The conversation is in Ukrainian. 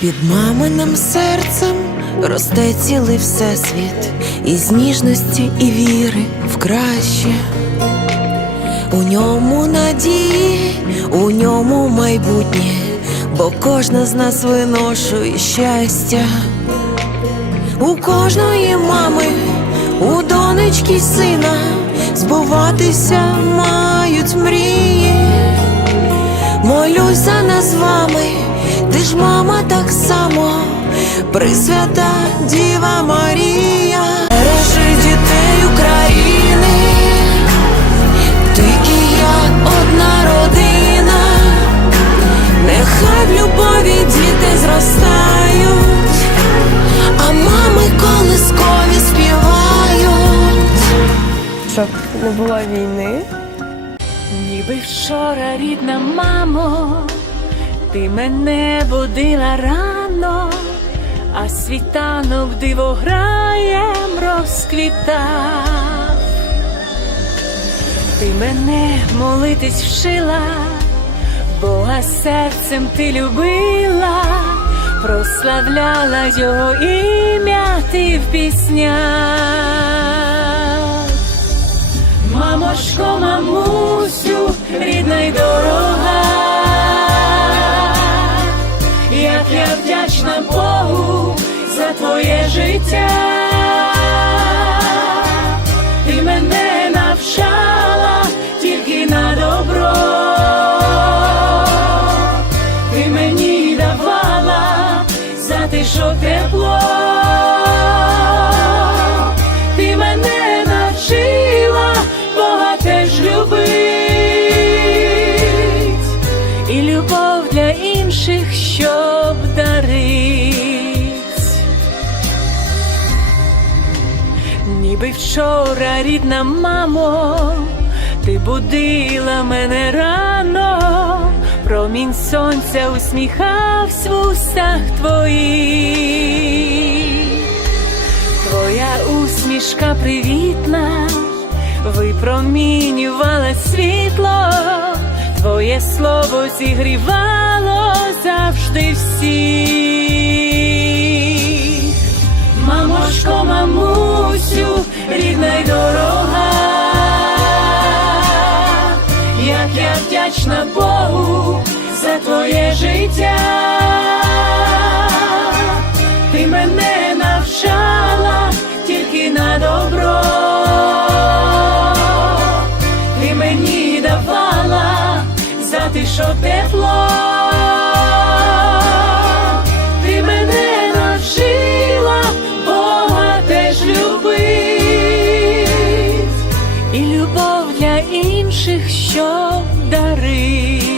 Під маминим серцем росте цілий всесвіт із ніжності і віри в краще. У ньому надії, у ньому майбутнє, бо кожна з нас виношує щастя. У кожної мами, у донечки сина збуватися мають мрії. Молюсь за нас з вами, ти ж мама так само, Пресвята Діва Марія, Бережи дітей України, ти і я одна родина, нехай в любові діти зростають, а мами колискові співають. Щоб не було війни. Ніби вчора, рідна мамо, ти мене будила рано, а світанок дивограєм розквітав. Ти мене молитись вчила, Бога серцем ти любила, прославляла його ім'я ти в піснях. Мамочко, мамусю, рідна й дорога, життя, ти мене навчала тільки на добро, ти мені давала за те, що тепло. Ти мене навчила Бога теж любить, і любов для інших, вчора, рідна мамо, ти будила мене рано, промінь сонця усміхався в устах твоїх. Твоя усмішка привітна, випромінювала світло, Твоє слово зігрівало завжди всіх. Життя. Ти мене навчала тільки на добро, ти мені давала за те, що тепло, ти мене навчила Бога теж любить, і любов для інших, щоб дарить.